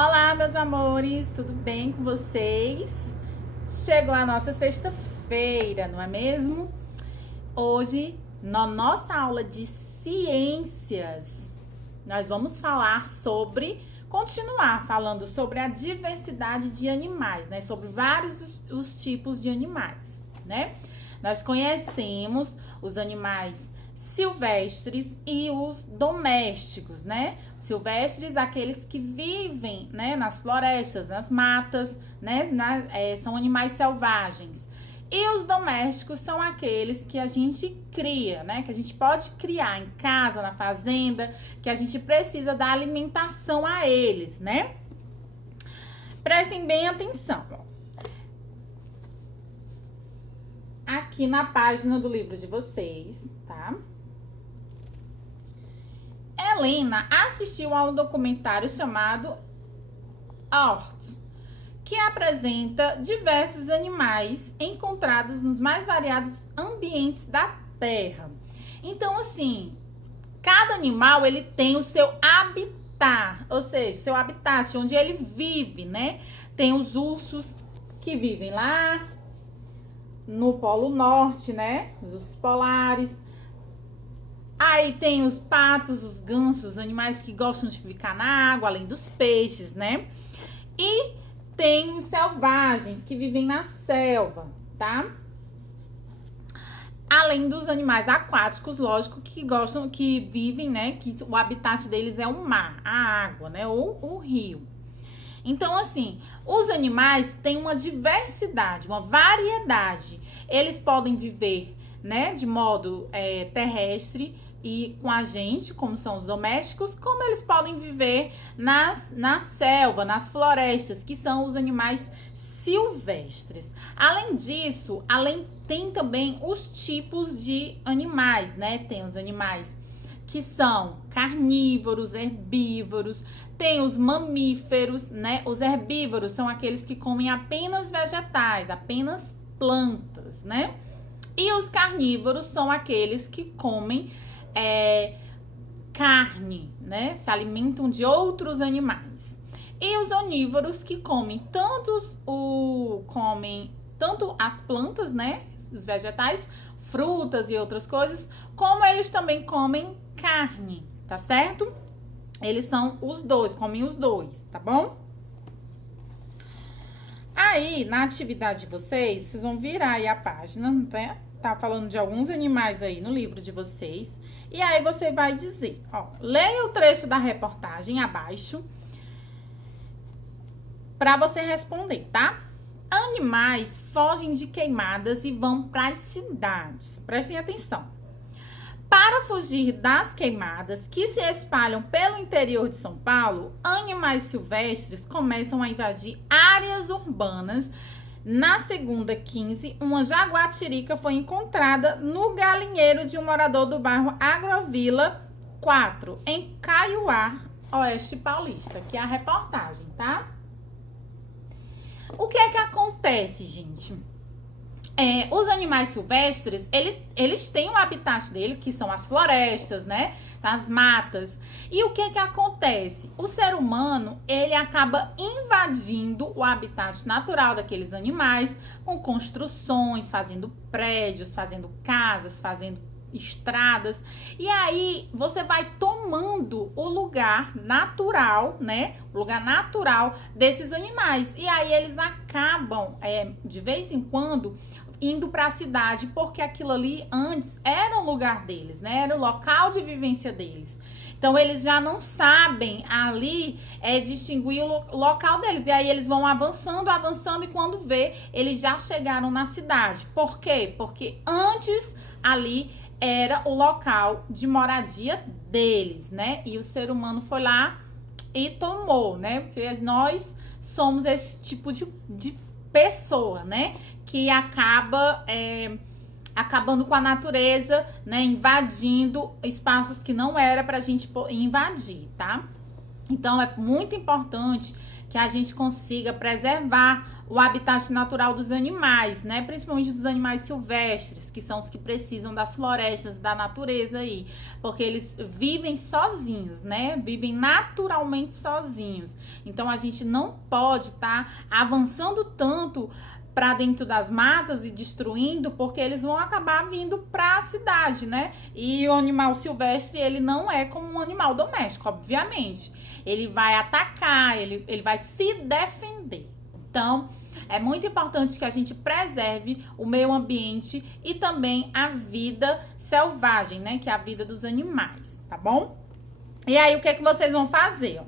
Olá, meus amores, tudo bem com vocês? Chegou a nossa sexta-feira, não é mesmo? Hoje, na nossa aula de ciências, nós vamos continuar falando sobre a diversidade de animais, né? Sobre vários os tipos de animais, né? Nós conhecemos os animais silvestres e os domésticos, né? Silvestres, aqueles que vivem, né, nas florestas, nas matas, né? São animais selvagens. E os domésticos são aqueles que a gente cria, né? Que a gente pode criar em casa, na fazenda, que a gente precisa dar alimentação a eles, né? Prestem bem atenção. Aqui na página do livro de vocês, tá? Helena assistiu a um documentário chamado Earth, que apresenta diversos animais encontrados nos mais variados ambientes da Terra. Então, assim, cada animal ele tem o seu habitat, ou seja, seu habitat, onde ele vive, né? Tem os ursos que vivem lá no Polo Norte, né? Os ursos polares. Aí tem os patos, os gansos, animais que gostam de ficar na água, além dos peixes, né? E tem os selvagens que vivem na selva, tá? Além dos animais aquáticos, lógico, que gostam, que vivem, né? Que o habitat deles é o mar, a água, né? Ou o rio. Então, assim, os animais têm uma diversidade, uma variedade. Eles podem viver, né, de modo terrestre e com a gente, como são os domésticos, como eles podem viver na selva, nas florestas, que são os animais silvestres. Além disso, tem também os tipos de animais, né? Tem os animais que são carnívoros, herbívoros, tem os mamíferos, né? Os herbívoros são aqueles que comem apenas vegetais, apenas plantas, né? E os carnívoros são aqueles que comem carne, né? Se alimentam de outros animais. E os onívoros que comem tanto as plantas, né? Os vegetais, frutas e outras coisas, como eles também comem carne, tá certo? Eles são os dois, comem os dois, tá bom? Aí, na atividade de vocês vão virar aí a página, né? Tá falando de alguns animais aí no livro de vocês. E aí você vai dizer, ó, leia o trecho da reportagem abaixo para você responder, tá? Animais fogem de queimadas e vão para as cidades. Prestem atenção. Para fugir das queimadas que se espalham pelo interior de São Paulo, animais silvestres começam a invadir áreas urbanas. Na segunda 15, uma jaguatirica foi encontrada no galinheiro de um morador do bairro Agrovila 4, em Caiuá, Oeste Paulista, que é a reportagem, tá? O que é que acontece, gente? Os animais silvestres, eles têm um habitat dele, que são as florestas, né? As matas. E o que acontece? O ser humano, ele acaba invadindo o habitat natural daqueles animais com construções, fazendo prédios, fazendo casas, fazendo estradas. E aí, você vai tomando o lugar natural, né? O lugar natural desses animais. E aí, eles acabam, de vez em quando, indo para a cidade, porque aquilo ali antes era o lugar deles, né? Era o local de vivência deles. Então, eles já não sabem ali distinguir o local deles. E aí, eles vão avançando, avançando, e quando vê, eles já chegaram na cidade. Por quê? Porque antes ali era o local de moradia deles, né? E o ser humano foi lá e tomou, né? Porque nós somos esse tipo de pessoa, né? Que acaba acabando com a natureza, né? Invadindo espaços que não era pra gente invadir, tá? Então, é muito importante que a gente consiga preservar o habitat natural dos animais, né? Principalmente dos animais silvestres, que são os que precisam das florestas, da natureza aí, porque eles vivem sozinhos, né? Vivem naturalmente sozinhos. Então a gente não pode estar avançando tanto para dentro das matas e destruindo, porque eles vão acabar vindo para a cidade, né? E o animal silvestre, ele não é como um animal doméstico, obviamente. Ele vai atacar, ele vai se defender. Então, é muito importante que a gente preserve o meio ambiente e também a vida selvagem, né? Que é a vida dos animais, tá bom? E aí, o que é que vocês vão fazer?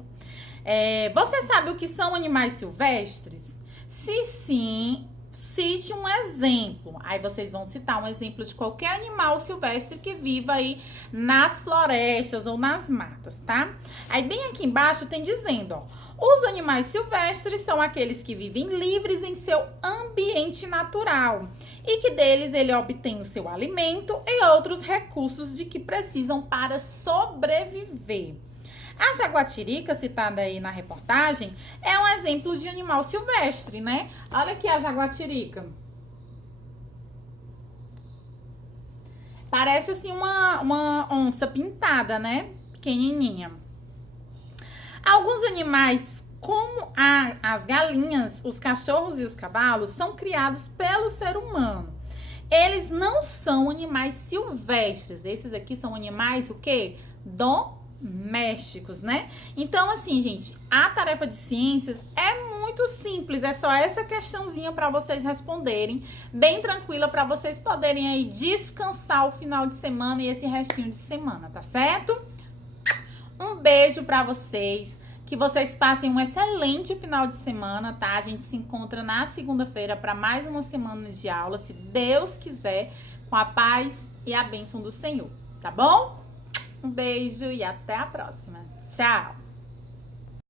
Você sabe o que são animais silvestres? Se sim, cite um exemplo. Aí vocês vão citar um exemplo de qualquer animal silvestre que viva aí nas florestas ou nas matas, tá? Aí bem aqui embaixo tem dizendo, ó, os animais silvestres são aqueles que vivem livres em seu ambiente natural e que deles ele obtém o seu alimento e outros recursos de que precisam para sobreviver. A jaguatirica, citada aí na reportagem, é um exemplo de animal silvestre, né? Olha aqui a jaguatirica. Parece assim uma onça pintada, né? Pequenininha. Alguns animais, como as galinhas, os cachorros e os cavalos, são criados pelo ser humano. Eles não são animais silvestres. Esses aqui são animais, o quê? Domésticos, né? Então, assim, gente, a tarefa de ciências é muito simples. É só essa questãozinha para vocês responderem. Bem tranquila para vocês poderem aí descansar o final de semana e esse restinho de semana, tá certo? Um beijo para vocês. Que vocês passem um excelente final de semana, tá? A gente se encontra na segunda-feira para mais uma semana de aula, se Deus quiser, com a paz e a bênção do Senhor, tá bom? Um beijo e até a próxima. Tchau!